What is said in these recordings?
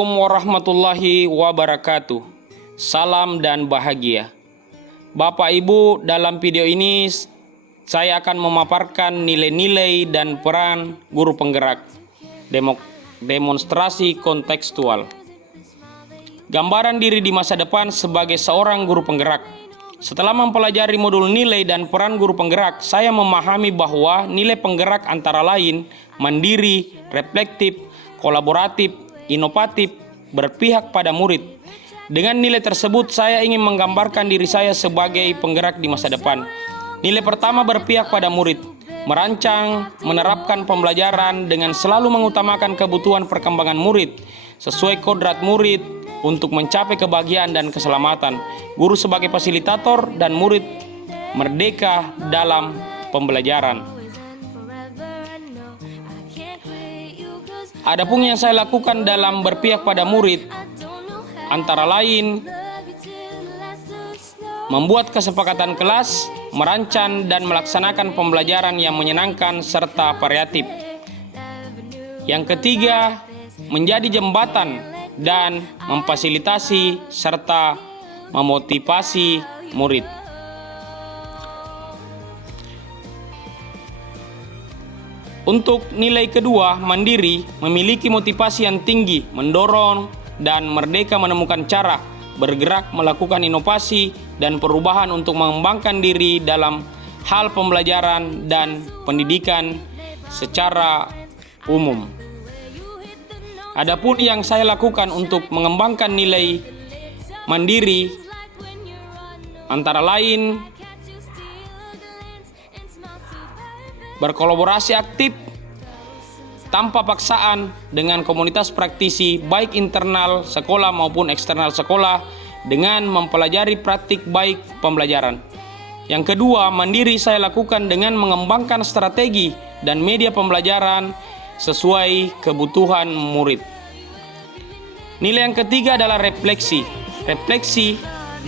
Assalamualaikum warahmatullahi wabarakatuh. Salam dan bahagia. Bapak Ibu, dalam video ini saya akan memaparkan nilai-nilai dan peran guru penggerak. Demonstrasi kontekstual. Gambaran diri di masa depan sebagai seorang guru penggerak. Setelah mempelajari modul nilai dan peran guru penggerak, saya memahami bahwa nilai penggerak antara lain mandiri, reflektif, kolaboratif, inovatif, berpihak pada murid. Dengan nilai tersebut, saya ingin menggambarkan diri saya sebagai penggerak di masa depan. Nilai pertama berpihak pada murid, merancang, menerapkan pembelajaran dengan selalu mengutamakan kebutuhan perkembangan murid, sesuai kodrat murid untuk mencapai kebahagiaan dan keselamatan. Guru sebagai fasilitator dan murid merdeka dalam pembelajaran. Adapun yang saya lakukan dalam berpihak pada murid antara lain membuat kesepakatan kelas, merancang dan melaksanakan pembelajaran yang menyenangkan serta variatif. Yang ketiga, menjadi jembatan dan memfasilitasi serta memotivasi murid. Untuk nilai kedua, mandiri, memiliki motivasi yang tinggi, mendorong dan merdeka menemukan cara bergerak, melakukan inovasi dan perubahan untuk mengembangkan diri dalam hal pembelajaran dan pendidikan secara umum. Adapun yang saya lakukan untuk mengembangkan nilai mandiri antara lain berkolaborasi aktif tanpa paksaan dengan komunitas praktisi baik internal sekolah maupun eksternal sekolah dengan mempelajari praktik baik pembelajaran. Yang kedua, mandiri saya lakukan dengan mengembangkan strategi dan media pembelajaran sesuai kebutuhan murid. Nilai yang ketiga adalah refleksi. Refleksi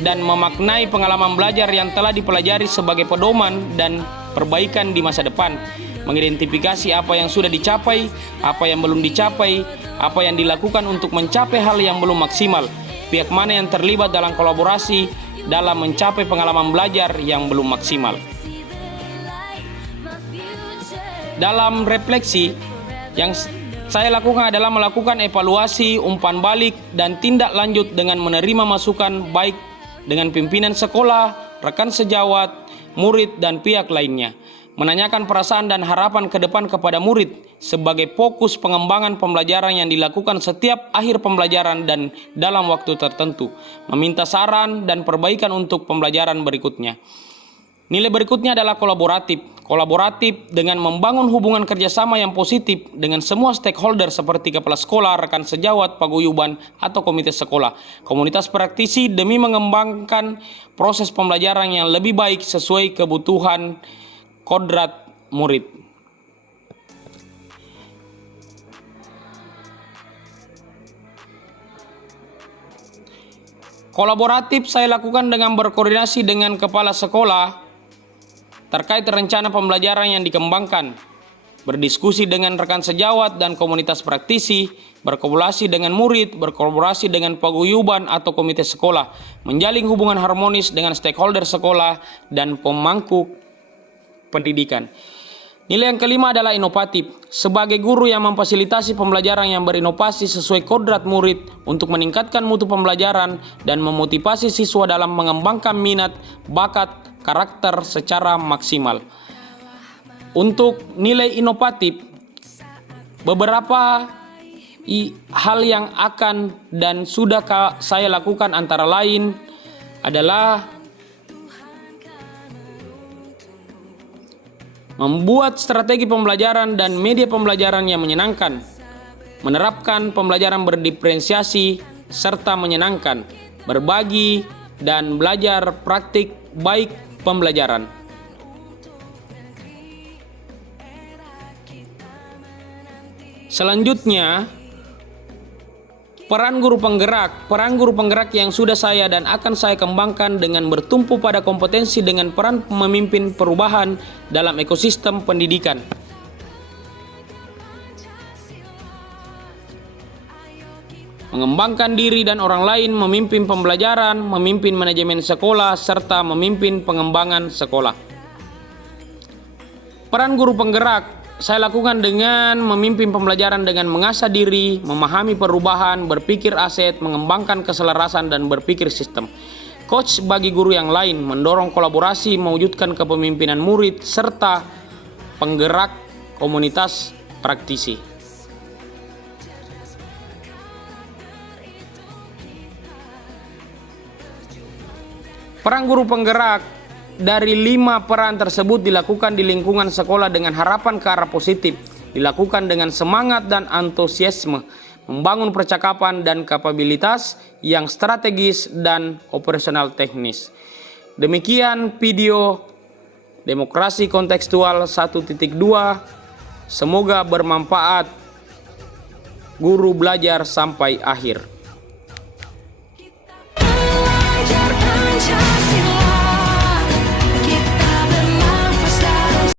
dan memaknai pengalaman belajar yang telah dipelajari sebagai pedoman dan perbaikan di masa depan. Mengidentifikasi apa yang sudah dicapai, apa yang belum dicapai, apa yang dilakukan untuk mencapai hal yang belum maksimal, pihak mana yang terlibat dalam kolaborasi dalam mencapai pengalaman belajar yang belum maksimal. Dalam refleksi, yang saya lakukan adalah melakukan evaluasi, umpan balik, dan tindak lanjut dengan menerima masukan baik dengan pimpinan sekolah, rekan sejawat, murid, dan pihak lainnya. Menanyakan perasaan dan harapan ke depan kepada murid sebagai fokus pengembangan pembelajaran yang dilakukan setiap akhir pembelajaran dan dalam waktu tertentu. Meminta saran dan perbaikan untuk pembelajaran berikutnya. Nilai berikutnya adalah kolaboratif. Kolaboratif dengan membangun hubungan kerjasama yang positif dengan semua stakeholder seperti kepala sekolah, rekan sejawat, paguyuban, atau komite sekolah, komunitas praktisi demi mengembangkan proses pembelajaran yang lebih baik sesuai kebutuhan kodrat murid. Kolaboratif saya lakukan dengan berkoordinasi dengan kepala sekolah terkait rencana pembelajaran yang dikembangkan, berdiskusi dengan rekan sejawat dan komunitas praktisi, berkolaborasi dengan murid, berkolaborasi dengan paguyuban atau komite sekolah, menjalin hubungan harmonis dengan stakeholder sekolah dan pemangku pendidikan. Nilai yang kelima adalah inovatif. Sebagai guru yang memfasilitasi pembelajaran yang berinovasi sesuai kodrat murid untuk meningkatkan mutu pembelajaran dan memotivasi siswa dalam mengembangkan minat, bakat, karakter secara maksimal. Untuk nilai inovatif, beberapa hal yang akan dan sudah saya lakukan antara lain adalah membuat strategi pembelajaran dan media pembelajaran yang menyenangkan, menerapkan pembelajaran berdiferensiasi serta menyenangkan, berbagi dan belajar praktik baik pembelajaran. Selanjutnya, peran guru penggerak yang sudah saya dan akan saya kembangkan dengan bertumpu pada kompetensi dengan peran memimpin perubahan dalam ekosistem pendidikan. mengembangkan diri dan orang lain, memimpin pembelajaran, memimpin manajemen sekolah, serta memimpin pengembangan sekolah. Peran guru penggerak saya lakukan dengan memimpin pembelajaran dengan mengasah diri, memahami perubahan, berpikir aset, mengembangkan keselarasan, dan berpikir sistem. Coach bagi guru yang lain, mendorong kolaborasi, mewujudkan kepemimpinan murid, serta penggerak komunitas praktisi. Peran guru penggerak dari 5 peran tersebut dilakukan di lingkungan sekolah dengan harapan ke arah positif, dilakukan dengan semangat dan antusiasme, membangun percakapan dan kapabilitas yang strategis dan operasional teknis. Demikian video Demokrasi Kontekstual 1.2. Semoga bermanfaat. Guru belajar sampai akhir.